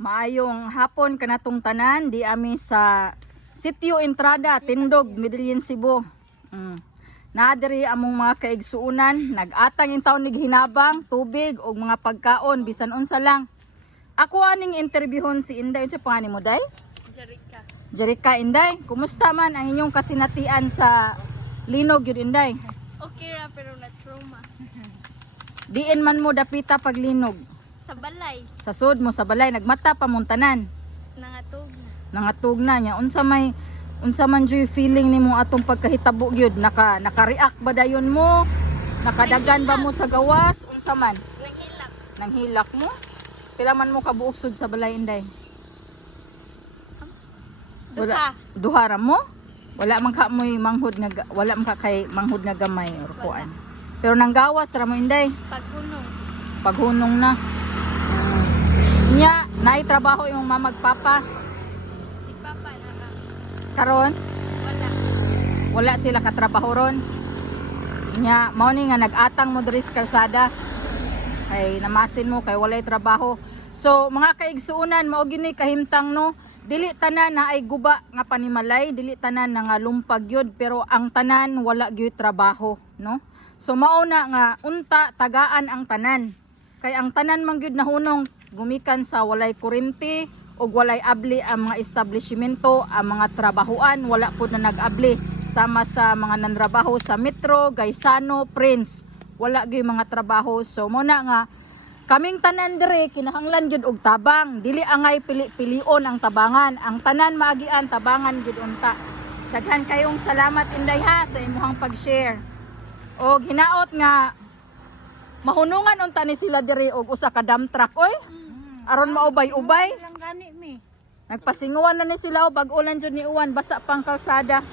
Maayong hapon kanatong tanan di ami sa Sitio Entrada, Tindog, Medellin, Cebu. Naadiri among mga kaigsuunan, nag-atang in taon hinabang, tubig o mga pagkaon bisan unsa lang. Ako aning interviewon si Inday sa pangalan mo, Day? Jerika. Jerika, Inday. Kumusta man ang inyong kasinatian sa linog yun, Inday? Okay ra pero na trauma. Diin man mo dapita pag linog. Sa balay, Sa sud mo sa balay nagmata pamuntanan. nangatog na. Nangatug na niya. Unsa man joy feeling nimo atong pagkahitabo gyud? Naka-react ba dayon mo? Nakadagan ba mo sa gawas? Unsa man? Nanghilak. Nanghilak mo? Pila man mo kabuok sud sa balay, Inday? Duha. Duha ra mo? Wala man ka moy manghud nga wala man ka kay manghud nga gamay or kuan. Pero nang gawas ra mo, Inday. Paghunong. Paghunong na. Nya, naay trabaho imong mamagpapa Si Papa naka. karon? Wala. Wala sila katrabaho ron. Nya, mao ni nga nag-atang mo diri sa kalsada. Kay namasin mo kay walay trabaho. So, mga kaigsuunan, mao gini kahimtang no. Dili tanan na ay guba nga panimalay, dili tanan na nga lumpag yun, pero ang tanan wala gyud trabaho, no? So mao na nga unta tagaan ang tanan. Kay ang tanan man gyud nahunong gumikan sa walay kuryente ug walay abli ang mga establishmento, ang mga trabahoan wala pud na nag-abli sama sa mga nanrabaho sa Metro, Gaisano, Prince. Wala gyud mga trabaho. So mo na nga kaming tanan dire kinahanglan gyud og tabang, dili angay pili-pilion ang tabangan. Ang tanan maagian tabangan gyud unta. Daghan kayong salamat, Inday, ha sa imong pag-share. Og hinaot nga mahunungan unta ni sila dire og usa ka dump truck oy. Aron maubay-ubay. Lang gani mi. Nagpasinguan na ni sila o bag-ulan jud ni uwan basa pang kalsada.